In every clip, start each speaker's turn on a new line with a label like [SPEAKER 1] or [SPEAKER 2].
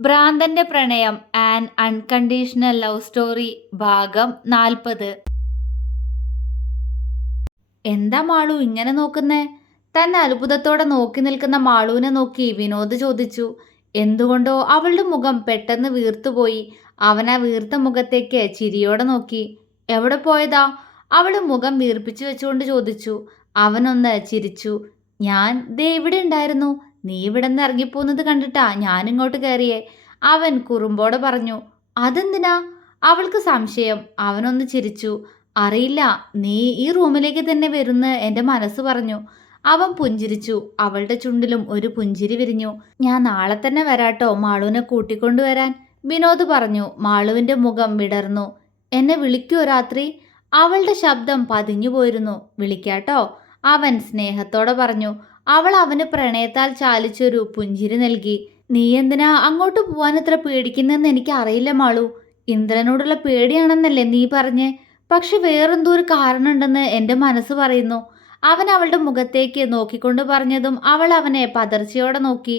[SPEAKER 1] ഭ്രാന്തന്റെ പ്രണയം and unconditional love story ഭാഗം നാൽപ്പത്. എന്താ മാളു ഇങ്ങനെ നോക്കുന്നേ? തന്നെ അത്ഭുതത്തോടെ നോക്കി നിൽക്കുന്ന മാളുവിനെ നോക്കി വിനോദ് ചോദിച്ചു. എന്തുകൊണ്ടോ അവളുടെ മുഖം പെട്ടെന്ന് വീർത്തുപോയി. അവൻ ആ വീർത്ത മുഖത്തേക്ക് ചിരിയോടെ നോക്കി. എവിടെ പോയതാ? അവൾ മുഖം വീർപ്പിച്ചു വെച്ചുകൊണ്ട് ചോദിച്ചു. അവനൊന്ന് ചിരിച്ചു. ഞാൻ ദേ ഇവിടെ ഉണ്ടായിരുന്നു. നീ ഇവിടെ നിന്ന് ഇറങ്ങിപ്പോകുന്നത് കണ്ടിട്ടാ ഞാൻ ഇങ്ങോട്ട് കയറിയേ. അവൻ കുറുമ്പോടെ പറഞ്ഞു അതെന്തിനാ? അവൾക്ക് സംശയം. അവനൊന്ന് ചിരിച്ചു. അറിയില്ല നീ ഈ റൂമിലേക്ക് തന്നെ വരുന്ന് എന്റെ മനസ്സ് പറഞ്ഞു. അവൻ പുഞ്ചിരിച്ചു. അവളുടെ ചുണ്ടിലും ഒരു പുഞ്ചിരി വിരിഞ്ഞു. ഞാൻ നാളെ തന്നെ വരാട്ടോ മാളുവിനെ കൂട്ടിക്കൊണ്ടുവരാൻ വിനോദ് പറഞ്ഞു. മാളുവിന്റെ മുഖം വിടർന്നു. എന്നെ വിളിക്കൂ രാത്രി? അവളുടെ ശബ്ദം പതിഞ്ഞു പോയിരുന്നു വിളിക്കാട്ടോ? അവൻ സ്നേഹത്തോടെ പറഞ്ഞു. അവൾ അവന് പ്രണയത്താൽ ചാലിച്ചൊരു പുഞ്ചിരി നൽകി. നീ എന്തിനാ അങ്ങോട്ട് പോവാൻ ഇത്ര പേടിക്കുന്നെന്ന് എനിക്ക് അറിയില്ല മാളു. ഇന്ദ്രനോടുള്ള പേടിയാണെന്നല്ലേ നീ പറഞ്ഞേ. പക്ഷെ വേറെന്തോ ഒരു കാരണമുണ്ടെന്ന് എന്റെ മനസ്സ് പറയുന്നു. അവൻ അവളുടെ മുഖത്തേക്ക് നോക്കിക്കൊണ്ട് പറഞ്ഞതും അവൾ അവനെ പതർച്ചയോടെ നോക്കി.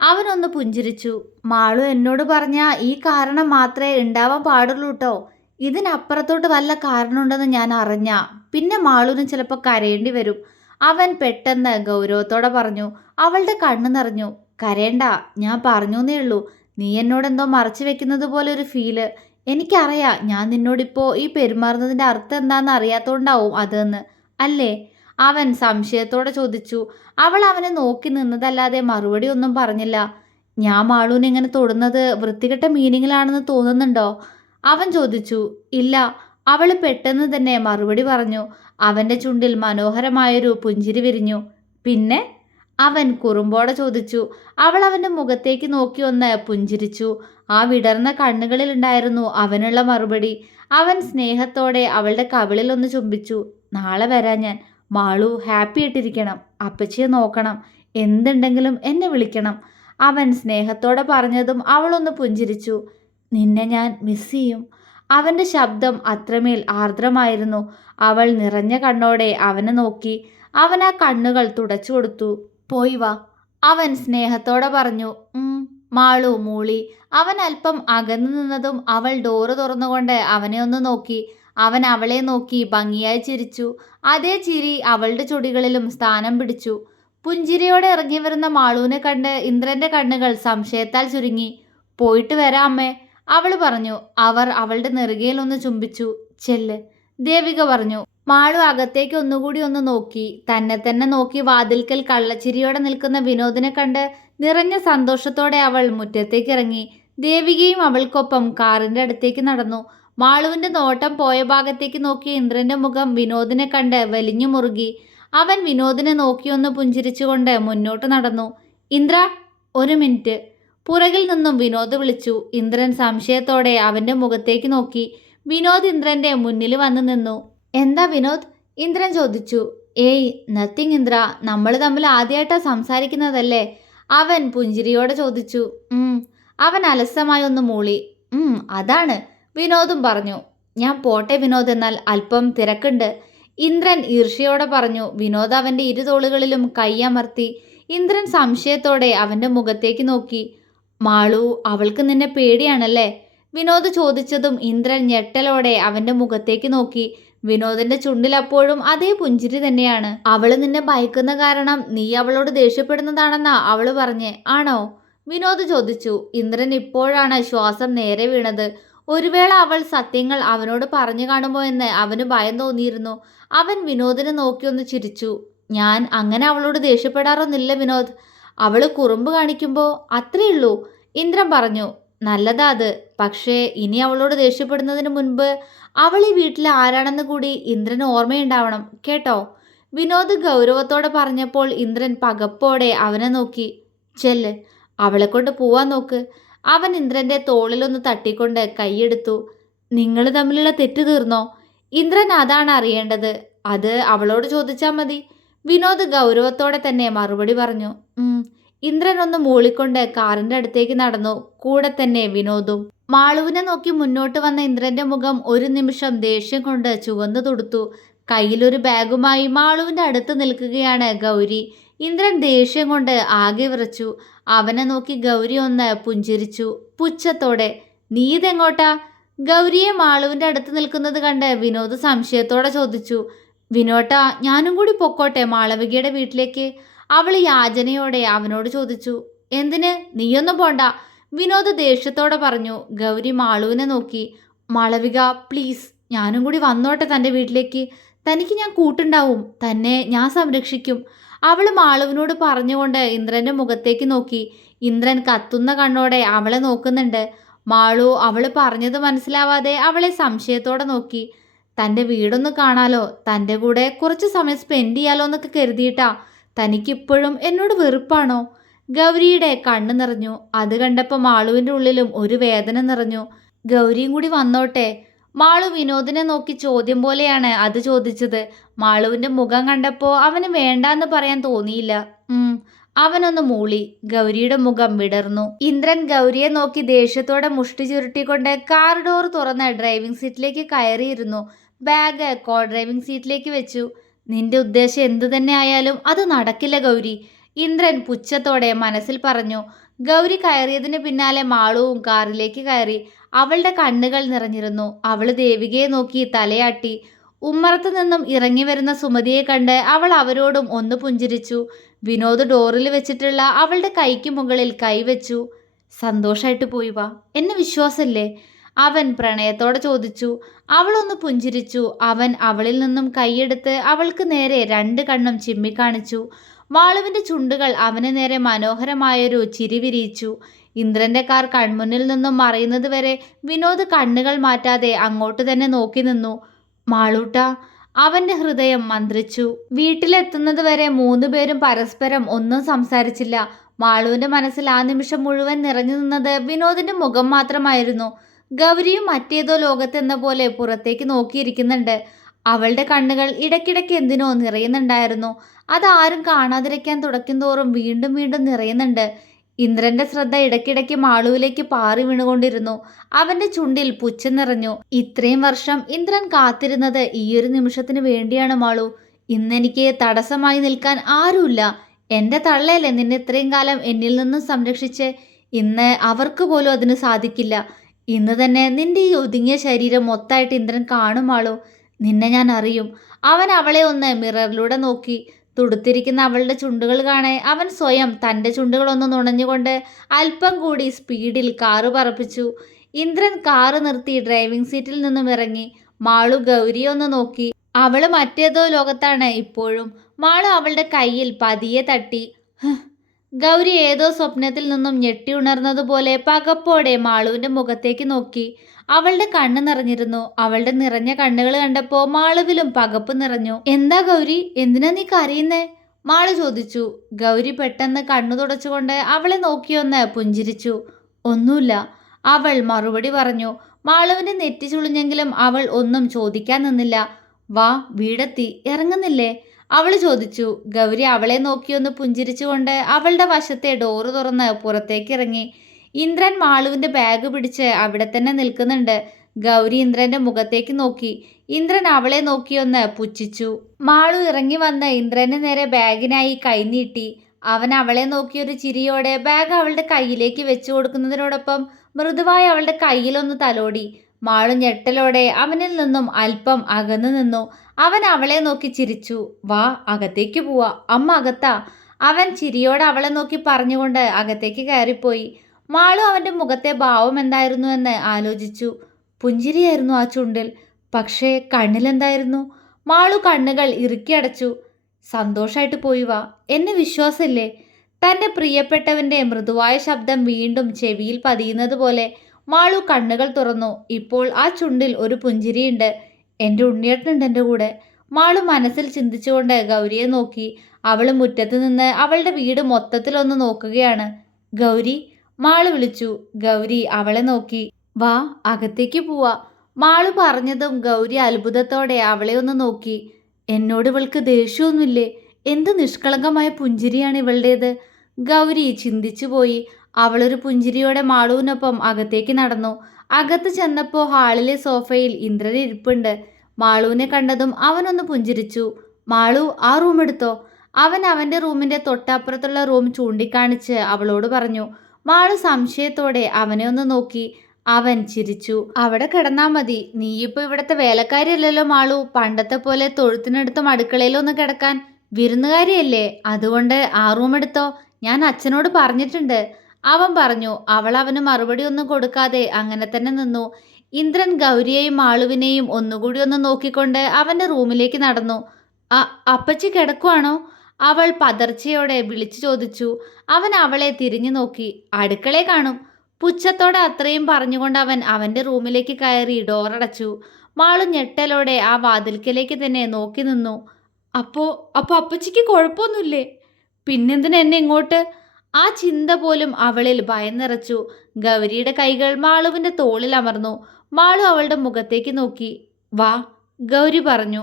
[SPEAKER 1] അവനൊന്ന് പുഞ്ചിരിച്ചു. മാളു എന്നോട് പറഞ്ഞ ഈ കാരണം മാത്രമേ ഉണ്ടാവാൻ പാടുള്ളൂ കേട്ടോ ഇതിനപ്പുറത്തോട്ട് വല്ല കാരണമുണ്ടെന്ന് ഞാൻ അറിഞ്ഞ. പിന്നെ മാളുവിന് ചിലപ്പോൾ കരയേണ്ടി വരും. അവൻ പെട്ടെന്ന് ഗൗരവത്തോടെ പറഞ്ഞു അവളുടെ കണ്ണു നിറഞ്ഞു. കരയണ്ട ഞാൻ പറഞ്ഞേ ഉള്ളൂ. നീ എന്നോട് എന്തോ മറച്ചു വെക്കുന്നത് പോലെ ഒരു ഫീൽ എനിക്കറിയാം ഞാൻ നിന്നോടിപ്പോൾ ഈ പെരുമാറുന്നതിന്റെ അർത്ഥം എന്താണെന്ന് അറിയാത്തോണ്ടാവും അതെന്ന്. അല്ലേ? അവൻ സംശയത്തോടെ ചോദിച്ചു അവൾ അവനെ നോക്കി നിന്നതല്ലാതെ മറുപടി ഒന്നും പറഞ്ഞില്ല. ഞാൻ മാളൂനെ ഇങ്ങനെ തൊടുന്നത് വൃത്തികെട്ട മീനിങ്ങിലാണെന്ന് തോന്നുന്നുണ്ടോ? അവൻ ചോദിച്ചു ഇല്ല. അവൾ പെട്ടെന്ന് തന്നെ മറുപടി പറഞ്ഞു അവന്റെ ചുണ്ടിൽ മനോഹരമായൊരു പുഞ്ചിരി വിരിഞ്ഞു. പിന്നെ അവൻ കുറുമ്പോടെ ചോദിച്ചു അവൾ അവന്റെ മുഖത്തേക്ക് നോക്കി ഒന്ന് പുഞ്ചിരിച്ചു. ആ വിടർന്ന കണ്ണുകളിൽ ഉണ്ടായിരുന്നു അവനുള്ള മറുപടി. അവൻ സ്നേഹത്തോടെ അവളുടെ കവിളിൽ ഒന്ന് ചുംബിച്ചു. നാളെ വരാൻ ഞാൻ. മാളു ഹാപ്പി ആയിട്ടിരിക്കണം. അപ്പച്ചിയെ നോക്കണം. എന്തുണ്ടെങ്കിലും എന്നെ വിളിക്കണം. അവൻ സ്നേഹത്തോടെ പറഞ്ഞതും അവളൊന്ന് പുഞ്ചിരിച്ചു. നിന്നെ ഞാൻ മിസ് ചെയ്യും. അവന്റെ ശബ്ദം അത്രമേൽ ആർദ്രമായിരുന്നു. അവൾ നിറഞ്ഞ കണ്ണോടെ അവനെ നോക്കി. അവൻ ആ കണ്ണുകൾ തുടച്ചു കൊടുത്തു. പോയി വാ അവൻ സ്നേഹത്തോടെ പറഞ്ഞു. മാളു മൂളി. അവൻ അല്പം അകന്നു നിന്നതും അവൾ ഡോറ് തുറന്നുകൊണ്ട് അവനെ ഒന്ന് നോക്കി. അവൻ അവളെ നോക്കി ഭംഗിയായി ചിരിച്ചു. അതേ ചിരി അവളുടെ ചുടികളിലും സ്ഥാനം പിടിച്ചു. പുഞ്ചിരിയോടെ ഇറങ്ങി വരുന്ന മാളുവിനെ കണ്ട് ഇന്ദ്രന്റെ കണ്ണുകൾ സംശയത്താൽ ചുരുങ്ങി. പോയിട്ട് വരാമേ അവൾ പറഞ്ഞു അവർ അവളുടെ നെറുകയിൽ ഒന്ന് ചുംബിച്ചു. ചെല്ല്. ദേവിക പറഞ്ഞു മാളു അകത്തേക്ക് ഒന്നുകൂടി ഒന്ന് നോക്കി. തന്നെ തന്നെ നോക്കി വാതിൽക്കൽ കള്ളച്ചിരിയോടെ നിൽക്കുന്ന വിനോദിനെ കണ്ട് നിറഞ്ഞ സന്തോഷത്തോടെ അവൾ മുറ്റത്തേക്ക് ഇറങ്ങി ദേവികയും അവൾക്കൊപ്പം കാറിന്റെ അടുത്തേക്ക് നടന്നു. മാളുവിന്റെ നോട്ടം പോയ ഭാഗത്തേക്ക് നോക്കിയ ഇന്ദ്രന്റെ മുഖം വിനോദിനെ കണ്ട് വലിഞ്ഞു മുറുകി. അവൻ വിനോദിനെ നോക്കിയൊന്ന് പുഞ്ചിരിച്ചുകൊണ്ട് മുന്നോട്ട് നടന്നു. ഇന്ദ്ര ഒരു മിനിറ്റ്. പുറകിൽ നിന്നും വിനോദ് വിളിച്ചു. ഇന്ദ്രൻ സംശയത്തോടെ അവന്റെ മുഖത്തേക്ക് നോക്കി. വിനോദ് ഇന്ദ്രന്റെ മുന്നിൽ വന്നു നിന്നു. എന്താ വിനോദ്? ഇന്ദ്രൻ ചോദിച്ചു. ഏയ് നത്തിങ് ഇന്ദ്ര. നമ്മൾ തമ്മിൽ ആദ്യമായിട്ടാ സംസാരിക്കുന്നതല്ലേ? അവൻ പുഞ്ചിരിയോടെ ചോദിച്ചു. അവൻ അലസമായി ഒന്ന് മൂളി. അതാണ്. വിനോദും പറഞ്ഞു. ഞാൻ പോട്ടെ വിനോദ് എന്നാൽ അല്പം തിരക്കുണ്ട്. ഇന്ദ്രൻ ഈർഷ്യയോടെ പറഞ്ഞു. വിനോദ് അവന്റെ ഇരുതോളുകളിലും കൈയമർത്തി ഇന്ദ്രൻ സംശയത്തോടെ അവന്റെ മുഖത്തേക്ക് നോക്കി. മാളു അവൾക്ക് നിന്നെ പേടിയാണല്ലേ? വിനോദ് ചോദിച്ചതും ഇന്ദ്രൻ ഞെട്ടലോടെ അവന്റെ മുഖത്തേക്ക് നോക്കി. വിനോദിന്റെ ചുണ്ടിൽ അപ്പോഴും അതേ പുഞ്ചിരി തന്നെയാണ്. അവൾ നിന്നെ ഭയക്കുന്ന കാരണം നീ അവളോട് ദേഷ്യപ്പെടുന്നതാണെന്നാ അവൾ പറഞ്ഞേ. ആണോ? വിനോദ് ചോദിച്ചു. ഇന്ദ്രൻ ഇപ്പോഴാണ് ശ്വാസം നേരെ വീണത്. ഒരു വേള അവൾ സത്യങ്ങൾ അവനോട് പറഞ്ഞു കാണുമോ എന്ന് അവന് ഭയം തോന്നിയിരുന്നു. അവൻ വിനോദിനെ നോക്കിയൊന്ന് ചിരിച്ചു. ഞാൻ അങ്ങനെ അവളോട് ദേഷ്യപ്പെടാറൊന്നില്ല വിനോദ്. അവൾ കുറുമ്പ് കാണിക്കുമ്പോൾ അത്രയുള്ളൂ ഇന്ദ്രൻ പറഞ്ഞു നല്ലതാ അത്. പക്ഷേ ഇനി അവളോട് ദേഷ്യപ്പെടുന്നതിന് മുൻപ് അവൾ ഈ വീട്ടിൽ ആരാണെന്ന് കൂടി ഇന്ദ്രന് ഓർമ്മയുണ്ടാവണം കേട്ടോ? വിനോദ് ഗൗരവത്തോടെ പറഞ്ഞപ്പോൾ ഇന്ദ്രൻ പകപ്പോടെ അവനെ നോക്കി. ചെല്ല് അവളെ കൊണ്ട് പോവാൻ നോക്ക്. അവൻ ഇന്ദ്രന്റെ തോളിലൊന്ന് തട്ടിക്കൊണ്ട് കൈയെടുത്തു. നിങ്ങൾ തമ്മിലുള്ള തെറ്റ് തീർന്നോ? ഇന്ദ്രൻ അതാണ് അറിയേണ്ടത്. അത് അവളോട് ചോദിച്ചാൽ മതി. വിനോദ് ഗൗരവത്തോടെ തന്നെ മറുപടി പറഞ്ഞു. ഇന്ദ്രൻ ഒന്ന് മൂളിക്കൊണ്ട് കാറിന്റെ അടുത്തേക്ക് നടന്നു. കൂടെ തന്നെ വിനോദും. മാളുവിനെ നോക്കി മുന്നോട്ട് വന്ന ഇന്ദ്രന്റെ മുഖം ഒരു നിമിഷം ദേഷ്യം കൊണ്ട് ചുവന്നു തുടുത്തു. കയ്യിലൊരു ബാഗുമായി മാളുവിന്റെ അടുത്ത് നിൽക്കുകയാണ് ഗൗരി. ഇന്ദ്രൻ ദേഷ്യം കൊണ്ട് ആകെ വിറച്ചു. അവനെ നോക്കി ഗൗരി ഒന്ന് പുഞ്ചിരിച്ചു. പുച്ഛത്തോടെ നീ ഇതെങ്ങോട്ടാ? ഗൗരിയെ മാളുവിന്റെ അടുത്ത് നിൽക്കുന്നത് കണ്ട് വിനോദ് സംശയത്തോടെ ചോദിച്ചു. വിനോട്ട ഞാനും കൂടി പൊക്കോട്ടെ മാളവികയുടെ വീട്ടിലേക്ക്. അവൾ യാചനയോടെ അവനോട് ചോദിച്ചു എന്തിന്? നീയൊന്നും പോണ്ട. വിനോദ് ദേഷ്യത്തോടെ പറഞ്ഞു ഗൗരി മാളുവിനെ നോക്കി. മാളവിക പ്ലീസ് ഞാനും കൂടി വന്നോട്ടെ തന്റെ വീട്ടിലേക്ക്. തനിക്ക് ഞാൻ കൂട്ടുണ്ടാവും തന്നെ ഞാൻ സംരക്ഷിക്കും. അവൾ മാളുവിനോട് പറഞ്ഞുകൊണ്ട് ഇന്ദ്രന്റെ മുഖത്തേക്ക് നോക്കി. ഇന്ദ്രൻ കത്തുന്ന കണ്ണോടെ അവളെ നോക്കുന്നുണ്ട്. മാളു അവൾ പറഞ്ഞത് മനസ്സിലാവാതെ അവളെ സംശയത്തോടെ നോക്കി. തന്റെ വീടൊന്ന് കാണാലോ. തന്റെ കൂടെ കുറച്ച് സമയം സ്പെൻഡ് ചെയ്യാലോ എന്നൊക്കെ കരുതിയിട്ടാ. തനിക്കിപ്പോഴും എന്നോട് വെറുപ്പാണോ? ഗൗരിയുടെ കണ്ണ് നിറഞ്ഞു. അത് കണ്ടപ്പോൾ മാളുവിന്റെ ഉള്ളിലും ഒരു വേദന നിറഞ്ഞു. ഗൗരിയും കൂടി വന്നോട്ടെ. മാളു വിനോദിനെ നോക്കി ചോദ്യം പോലെയാണ് അത് ചോദിച്ചത്. മാളുവിന്റെ മുഖം കണ്ടപ്പോൾ അവന് വേണ്ടാന്ന് പറയാൻ തോന്നിയില്ല. അവനൊന്ന് മൂളി. ഗൗരിയുടെ മുഖം വിടർന്നു. ഇന്ദ്രൻ ഗൗരിയെ നോക്കി ദേഷ്യത്തോടെ മുഷ്ടി ചുരുട്ടിക്കൊണ്ട് കാർ ഡോർ തുറന്ന് ഡ്രൈവിംഗ് സീറ്റിലേക്ക് കയറിയിരുന്നു. ബാഗ് കോ ഡ്രൈവിംഗ് സീറ്റിലേക്ക് വെച്ചു. നിന്റെ ഉദ്ദേശം എന്തു തന്നെ ആയാലും അത് നടക്കില്ല ഗൗരി ഇന്ദ്രൻ പുച്ഛത്തോടെ മനസ്സിൽ പറഞ്ഞു. ഗൗരി കയറിയതിന് പിന്നാലെ മാളുവും കാറിലേക്ക് കയറി. അവളുടെ കണ്ണുകൾ നിറഞ്ഞിരുന്നു. അവൾ ദേവികയെ നോക്കി തലയാട്ടി. ഉമ്മറത്തു നിന്നും ഇറങ്ങി വരുന്ന സുമതിയെ കണ്ട് അവൾ അവരോടും ഒന്ന് പുഞ്ചിരിച്ചു. വിനോദ് ഡോറിൽ വെച്ചിട്ടുള്ള അവളുടെ കൈക്ക് മുകളിൽ കൈവച്ചു. സന്തോഷമായിട്ട് പോയി വാ. എന്നെ വിശ്വാസല്ലേ? അവൻ പ്രണയത്തോടെ ചോദിച്ചു അവളൊന്ന് പുഞ്ചിരിച്ചു. അവൻ അവളിൽ നിന്നും കൈയെടുത്ത് അവൾക്ക് നേരെ രണ്ട് കണ്ണും ചിമ്മിക്കാണിച്ചു. വാളുവിന്റെ ചുണ്ടുകൾ അവന് നേരെ മനോഹരമായൊരു ചിരി വിരിയിച്ചു. ഇന്ദ്രന്റെ കാർ കൺമുന്നിൽ നിന്നും മറയുന്നത് വരെ വിനോദ് കണ്ണുകൾ മാറ്റാതെ അങ്ങോട്ട് തന്നെ നോക്കി നിന്നു. മാളൂട്ട അവന്റെ ഹൃദയം മന്ത്രിച്ചു. വീട്ടിലെത്തുന്നത് വരെ മൂന്നുപേരും പരസ്പരം ഒന്നും സംസാരിച്ചില്ല. മാളുവിന്റെ മനസ്സിൽ ആ നിമിഷം മുഴുവൻ നിറഞ്ഞു നിന്നത് വിനോദിന്റെ മുഖം മാത്രമായിരുന്നു. ഗൗരിയും മറ്റേതോ ലോകത്തെന്ന പോലെ പുറത്തേക്ക് നോക്കിയിരിക്കുന്നുണ്ട്. അവളുടെ കണ്ണുകൾ ഇടയ്ക്കിടയ്ക്ക് എന്തിനോ നിറയുന്നുണ്ടായിരുന്നു. അതാരും കാണാതിരിക്കാൻ തുടക്കും തോറും വീണ്ടും വീണ്ടും നിറയുന്നുണ്ട്. ഇന്ദ്രന്റെ ശ്രദ്ധ ഇടയ്ക്കിടയ്ക്ക് മാളുവിലേക്ക് പാറി വീണുകൊണ്ടിരുന്നു. അവന്റെ ചുണ്ടിൽ പുച്ഛം നിറഞ്ഞു. ഇത്രയും വർഷം ഇന്ദ്രൻ കാത്തിരുന്നത് ഈയൊരു നിമിഷത്തിന് വേണ്ടിയാണ് മാളു. ഇന്നെനിക്ക് തടസ്സമായി നിൽക്കാൻ ആരുമില്ല. എന്റെ തള്ളയല്ലേ നിന്നെ ഇത്രയും കാലം എന്നിൽ നിന്നും സംരക്ഷിച്ച് ഇന്ന് അവർക്ക് പോലും അതിന് സാധിക്കില്ല. ഇന്ന് തന്നെ നിന്റെ ഈ ഒതുങ്ങിയ ശരീരം മൊത്തമായിട്ട് ഇന്ദ്രൻ കാണുമാളോ നിന്നെ ഞാൻ അറിയും. അവൻ അവളെ ഒന്ന് മിററിലൂടെ നോക്കി. തുടുത്തിരിക്കുന്ന അവളുടെ ചുണ്ടുകൾ കാണെ അവൻ സ്വയം തന്റെ ചുണ്ടുകളൊന്ന് നുണഞ്ഞുകൊണ്ട് അല്പം കൂടി സ്പീഡിൽ കാറ് പറപ്പിച്ചു. ഇന്ദ്രൻ കാറ് നിർത്തി ഡ്രൈവിംഗ് സീറ്റിൽ നിന്നും ഇറങ്ങി. മാളു ഗൗരിയെ ഒന്ന് നോക്കി. അവൾ മറ്റേതോ ലോകത്താണ് ഇപ്പോഴും. മാളു അവളുടെ കയ്യിൽ പതിയെ തട്ടി. ഗൗരി ഏതോ സ്വപ്നത്തിൽ നിന്നും ഞെട്ടി ഉണർന്നതുപോലെ പകപ്പോടെ മാളുവിന്റെ മുഖത്തേക്ക് നോക്കി. അവളുടെ കണ്ണ് നിറഞ്ഞിരുന്നു. അവളുടെ നിറഞ്ഞ കണ്ണുകൾ കണ്ടപ്പോൾ മാളുവിലും പകപ്പ് നിറഞ്ഞു. എന്താ ഗൗരി? എന്തിനാ നീ കരയുന്നേ? മാളു ചോദിച്ചു. ഗൗരി പെട്ടെന്ന് കണ്ണു തുടച്ചുകൊണ്ട് അവളെ നോക്കിയൊന്ന് പുഞ്ചിരിച്ചു. ഒന്നുമില്ല അവൾ മറുപടി പറഞ്ഞു. മാളുവിന്റെ നെറ്റി ചുളിഞ്ഞെങ്കിലും അവൾ ഒന്നും ചോദിക്കാൻ നിന്നില്ല. വാ വീടെത്തി. ഇറങ്ങുന്നില്ലേ? അവൾ ചോദിച്ചു ഗൗരി അവളെ നോക്കിയൊന്ന് പുഞ്ചിരിച്ചുകൊണ്ട് അവളുടെ വശത്തെ ഡോറ് തുറന്ന് പുറത്തേക്ക് ഇറങ്ങി. ഇന്ദ്രൻ മാളുവിന്റെ ബാഗ് പിടിച്ച് അവിടെ തന്നെ നിൽക്കുന്നുണ്ട്. ഗൗരി ഇന്ദ്രന്റെ മുഖത്തേക്ക് നോക്കി. ഇന്ദ്രൻ അവളെ നോക്കിയൊന്ന് പുച്ഛിച്ചു. മാളു ഇറങ്ങി വന്ന് ഇന്ദ്രന് നേരെ ബാഗിനായി കൈനീട്ടി അവൻ അവളെ നോക്കിയൊരു ചിരിയോടെ ബാഗ് അവളുടെ കയ്യിലേക്ക് വെച്ചു കൊടുക്കുന്നതിനോടൊപ്പം മൃദുവായി അവളുടെ കയ്യിലൊന്ന് തലോടി. മാളു ഞെട്ടലോടെ അവനിൽ നിന്നും അല്പം അകന്നു നിന്നു. അവൻ അവളെ നോക്കി ചിരിച്ചു. വാ അകത്തേക്ക് പോവാ. അമ്മ അകത്താ. അവൻ ചിരിയോടെ അവളെ നോക്കി പറഞ്ഞുകൊണ്ട് അകത്തേക്ക് കയറിപ്പോയി. മാളു അവന്റെ മുഖത്തെ ഭാവം എന്തായിരുന്നു എന്ന് ആലോചിച്ചു. പുഞ്ചിരിയായിരുന്നു ആ ചുണ്ടിൽ. പക്ഷേ കണ്ണിലെന്തായിരുന്നു മാളു കണ്ണുകൾ ഇറുക്കി അടച്ചു. സന്തോഷായിട്ട് പോയി വാ. എന്നെ വിശ്വാസമില്ലേ തന്റെ പ്രിയപ്പെട്ടവന്റെ മൃദുവായ ശബ്ദം വീണ്ടും ചെവിയിൽ പതിയുന്നത് പോലെ മാളു കണ്ണുകൾ തുറന്നു. ഇപ്പോൾ ആ ചുണ്ടിൽ ഒരു പുഞ്ചിരിയുണ്ട്. എന്റെ ഉണ്ണിയേട്ടനുണ്ട് എന്റെ കൂടെ. മാളു മനസ്സിൽ ചിന്തിച്ചുകൊണ്ട് ഗൗരിയെ നോക്കി. അവൾ മുറ്റത്ത് നിന്ന് അവളുടെ വീട് മൊത്തത്തിലൊന്ന് നോക്കുകയാണ്. ഗൗരി മാളു വിളിച്ചു. ഗൗരി അവളെ നോക്കി. വാ അകത്തേക്ക് പോവാ. മാളു പറഞ്ഞതും ഗൗരി അത്ഭുതത്തോടെ അവളെ ഒന്ന് നോക്കി. എന്നോട് ഇവൾക്ക് ദേഷ്യമൊന്നുമില്ലേ? എന്ത് നിഷ്കളങ്കമായ പുഞ്ചിരിയാണ് ഇവളുടേത്? ഗൗരി ചിന്തിച്ചു പോയി അവളൊരു പുഞ്ചിരിയോടെ മാളുവിനൊപ്പം അകത്തേക്ക് നടന്നു. അകത്ത് ചെന്നപ്പോൾ ഹാളിലെ സോഫയിൽ ഇന്ദ്രൻ ഇരിപ്പുണ്ട്. മാളുവിനെ കണ്ടതും അവനൊന്ന് പുഞ്ചിരിച്ചു. മാളു ആ റൂം എടുത്തോ. അവൻ അവന്റെ റൂമിന്റെ തൊട്ടപ്പുറത്തുള്ള റൂം ചൂണ്ടിക്കാണിച്ച് അവളോട് പറഞ്ഞു. മാളു സംശയത്തോടെ അവനെ ഒന്ന് നോക്കി. അവൻ ചിരിച്ചു. അവിടെ കിടന്നാ മതി. നീയിപ്പോ ഇവിടത്തെ വേലക്കാരിയല്ലല്ലോ മാളു. പണ്ടത്തെ പോലെ തൊഴുത്തിനടുത്തും അടുക്കളയിലൊന്ന് കിടക്കാൻ വിരുന്നുകാരിയല്ലേ. അതുകൊണ്ട് ആ റൂം എടുത്തോ. ഞാൻ അച്ഛനോട് പറഞ്ഞിട്ടുണ്ട്. അവൻ പറഞ്ഞു അവൾ അവന് മറുപടി ഒന്നും കൊടുക്കാതെ അങ്ങനെ തന്നെ നിന്നു. ഇന്ദ്രൻ ഗൗരിയെയും മാളുവിനെയും ഒന്നുകൂടി ഒന്ന് നോക്കിക്കൊണ്ട് അവന്റെ റൂമിലേക്ക് നടന്നു. "അ- അപ്പച്ചി കിടക്കുവാണോ? അവൾ പതർച്ചയോടെ വിളിച്ചു ചോദിച്ചു. അവൻ അവളെ തിരിഞ്ഞു നോക്കി. അടുക്കളയെ കാണും. പുച്ഛത്തോടെ അത്രയും പറഞ്ഞുകൊണ്ട് അവൻ അവന്റെ റൂമിലേക്ക് കയറി ഡോറടച്ചു മാളു ഞെട്ടലോടെ ആ വാതിൽക്കലേക്ക് തന്നെ നോക്കി നിന്നു. അപ്പോ അപ്പൊ അപ്പച്ചിക്ക് കുഴപ്പമൊന്നുമില്ലേ? പിന്നെന്തിനെന്നെ ഇങ്ങോട്ട് ആ ചിന്ത പോലും അവളിൽ ഭയം നിറച്ചു ഗൗരിയുടെ കൈകൾ മാളുവിന്റെ തോളിൽ അമർന്നു. മാളു അവളുടെ മുഖത്തേക്ക് നോക്കി. വാ ഗൗരി പറഞ്ഞു.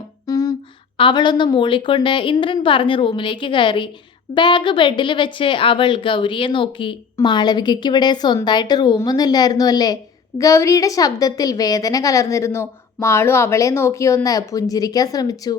[SPEAKER 1] അവളൊന്ന് മൂളിക്കൊണ്ട് ഇന്ദ്രൻ പറഞ്ഞ് റൂമിലേക്ക് കയറി. ബാഗ് ബെഡിൽ വെച്ച് അവൾ ഗൗരിയെ നോക്കി. മാളവികയ്ക്ക് ഇവിടെ സ്വന്തമായിട്ട് റൂമൊന്നുമില്ലായിരുന്നു അല്ലേ? ഗൗരിയുടെ ശബ്ദത്തിൽ വേദന കലർന്നിരുന്നു. മാളു അവളെ നോക്കിയൊന്ന് പുഞ്ചിരിക്കാൻ ശ്രമിച്ചു.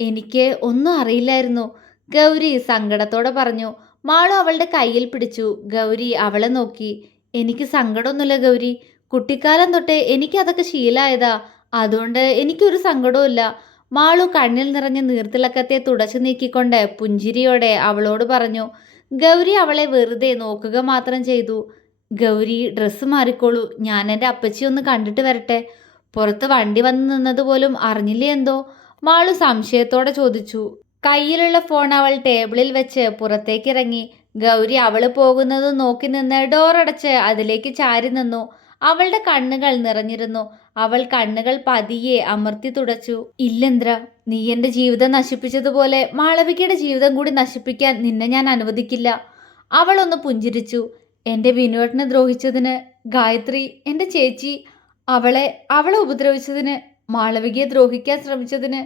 [SPEAKER 1] എനിക്ക് ഒന്നും അറിയില്ലായിരുന്നു ഗൗരി സങ്കടത്തോടെ പറഞ്ഞു. മാളു അവളുടെ കയ്യിൽ പിടിച്ചു. ഗൗരി അവളെ നോക്കി. എനിക്ക് സങ്കടമൊന്നുമില്ല ഗൗരി. കുട്ടിക്കാലം തൊട്ടേ എനിക്ക് അതൊക്കെ ശീലമായതാ അതുകൊണ്ട് എനിക്കൊരു സങ്കടവുമില്ല മാളു കണ്ണിൽ നിറഞ്ഞ നീർത്തിളക്കത്തെ തുടച്ചു നീക്കിക്കൊണ്ട് പുഞ്ചിരിയോടെ അവളോട് പറഞ്ഞു ഗൗരി അവളെ വെറുതെ നോക്കുക മാത്രം ചെയ്തു. ഗൗരി ഡ്രസ്സ് മാറിക്കോളൂ. ഞാൻ എന്റെ അപ്പച്ചി ഒന്ന് കണ്ടിട്ട് വരട്ടെ. പുറത്ത് വണ്ടി വന്ന് നിന്നത് പോലും അറിഞ്ഞില്ലേ എന്തോ? മാളു സംശയത്തോടെ ചോദിച്ചു. കയ്യിലുള്ള ഫോൺ അവൾ ടേബിളിൽ വെച്ച് പുറത്തേക്കിറങ്ങി. ഗൗരി അവൾ പോകുന്നത് നോക്കി നിന്ന് ഡോറടച്ച് അതിലേക്ക് ചാരി നിന്നു. അവളുടെ കണ്ണുകൾ നിറഞ്ഞിരുന്നു. അവൾ കണ്ണുകൾ പതിയെ അമർത്തി തുടച്ചു. ഇല്ലന്ദ്ര നീ എന്റെ ജീവിതം നശിപ്പിച്ചതുപോലെ മാളവികയുടെ ജീവിതം കൂടി നശിപ്പിക്കാൻ നിന്നെ ഞാൻ അനുവദിക്കില്ല. അവൾ ഒന്ന് പുഞ്ചിരിച്ചു. എന്റെ വിനോദിനെ ദ്രോഹിച്ചതിന് ഗായത്രി എന്റെ ചേച്ചി അവളെ അവളെ ഉപദ്രവിച്ചതിന് മാളവികയെ ദ്രോഹിക്കാൻ ശ്രമിച്ചതിന്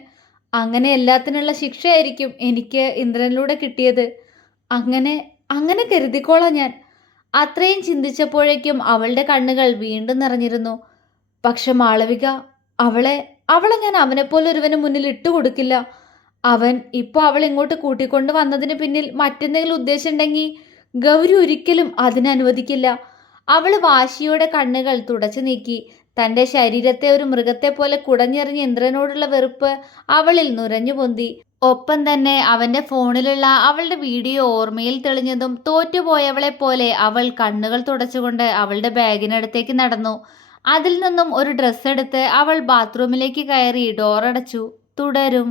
[SPEAKER 1] അങ്ങനെ എല്ലാത്തിനുള്ള ശിക്ഷയായിരിക്കും എനിക്ക് ഇന്ദ്രനിലൂടെ കിട്ടിയത്. അങ്ങനെ അങ്ങനെ കരുതിക്കോളാം ഞാൻ. അത്രയും ചിന്തിച്ചപ്പോഴേക്കും അവളുടെ കണ്ണുകൾ വീണ്ടും നിറഞ്ഞിരുന്നു. പക്ഷെ മാളവിക അവളെ അവളെ ഞാൻ അവനെപ്പോലെ ഒരുവന് മുന്നിൽ ഇട്ടുകൊടുക്കില്ല അവൻ ഇപ്പോൾ അവൾ ഇങ്ങോട്ട് കൂട്ടിക്കൊണ്ട് വന്നതിന് പിന്നിൽ മറ്റെന്തെങ്കിലും ഉദ്ദേശം ഉണ്ടെങ്കിൽ ഗൗരി ഒരിക്കലും അതിനനുവദിക്കില്ല അവൾ വാശിയോടെ കണ്ണുകൾ തുടച്ചു നീക്കി. തന്റെ ശരീരത്തെ ഒരു മൃഗത്തെ പോലെ കുടഞ്ഞെറിഞ്ഞ ഇന്ദ്രനോടുള്ള വെറുപ്പ് അവളിൽ നുരഞ്ഞു പൊന്തി. ഒപ്പം തന്നെ അവന്റെ ഫോണിലുള്ള അവളുടെ വീഡിയോ ഓർമ്മയിൽ തെളിഞ്ഞതും തോറ്റുപോയവളെ പോലെ അവൾ കണ്ണുകൾ തുടച്ചുകൊണ്ട് അവളുടെ ബാഗിനടുത്തേക്ക് നടന്നു. അതിൽ നിന്നും ഒരു ഡ്രസ്സ് എടുത്ത് അവൾ ബാത്റൂമിലേക്ക് കയറി ഡോറടച്ചു. തുടരും.